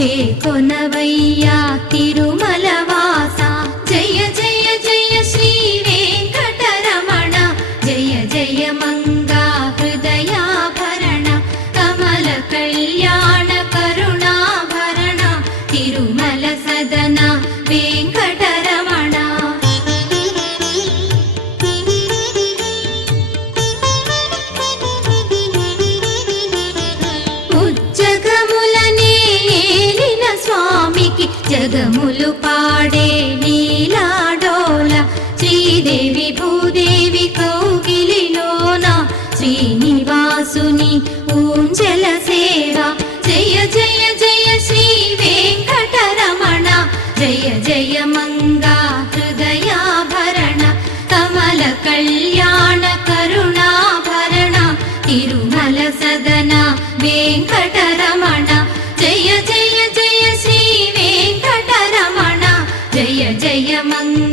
చేకొనవయ్యా తిరుమలవాస జయ జయ జయ శ్రీ వెంకటరమణ జయ జయ మంగా హృదయాభరణ కమల కళ్యాణ కరుణాభరణ తిరుమల సదన వెంకటరమణ జగములు పాడే లీలాడోల శ్రీదేవి భూదేవి కౌగిలిలోన శ్రీనివాసుని ఊంజల సేవ జయ జయ జయ శ్రీ వెంకటరమణ జయ జయ మంగా హృదయాభరణ కమల కళ్యాణ కరుణాభరణ తిరుమల సదన వెంకటరమణ జయ జయ జయ శ్రీ వెంకటరమణ జయ జయ మంగళ